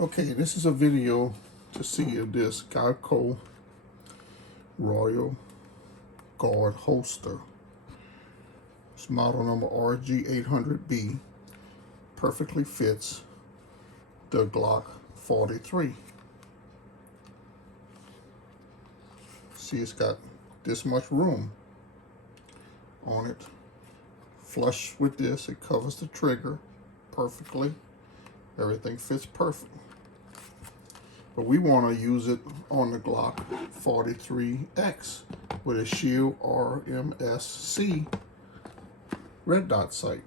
Okay, this is a video to see if this Galco Royal Guard Holster. It's model number RG800B. Perfectly fits the Glock 43. See, it's got this much room on it. Flush with this, it covers the trigger perfectly. Everything fits perfect. But we want to use it on the Glock 43x with a Shield RMSc red dot sight.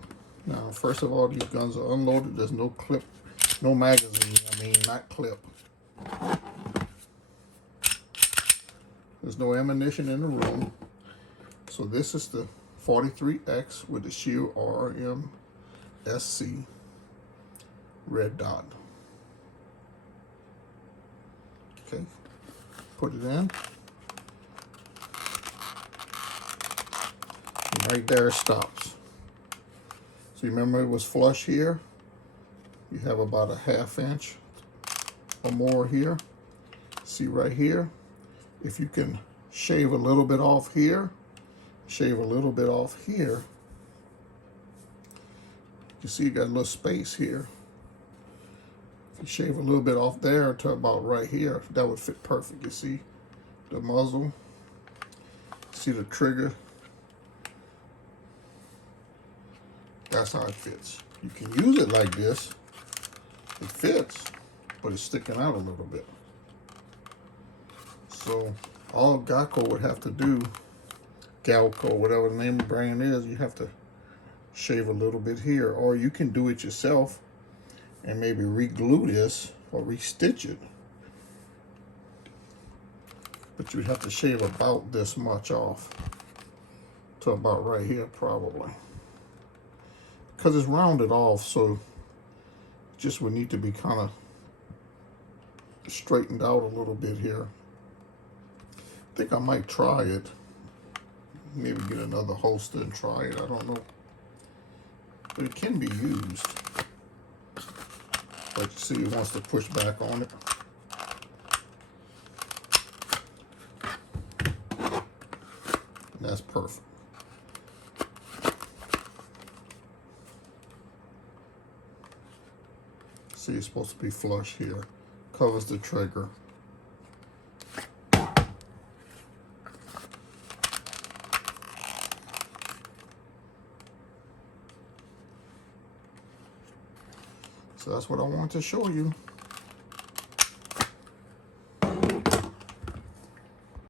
Now, first of all, these guns are unloaded. There's no clip, no magazine. Not clip. There's no ammunition in the room. So this is the 43x with the Shield RMSc red dot. Okay, put it in. And right there it stops. So remember it was flush here. You have about a ½ inch or more here. See right here? If you can shave a little bit off here, shave a little bit off here, you see you got a little space here. If you shave a little bit off there to about right here, that would fit perfect. You see the muzzle, see the trigger. That's how it fits. You can use it like this. It fits, but it's sticking out a little bit. So all Galco would have to do, Galco, whatever the name of the brand is, you have to shave a little bit here, or you can do it yourself and maybe re-glue this or re-stitch it. But you have to shave about this much off to about right here probably. Because it's rounded off, so it just would need to be kind of straightened out a little bit here. I think I might try it. Maybe get another holster and try it, I don't know. But it can be used. But you see, it wants to push back on it. And that's perfect. See, it's supposed to be flush here. Covers the trigger. So that's what I wanted to show you.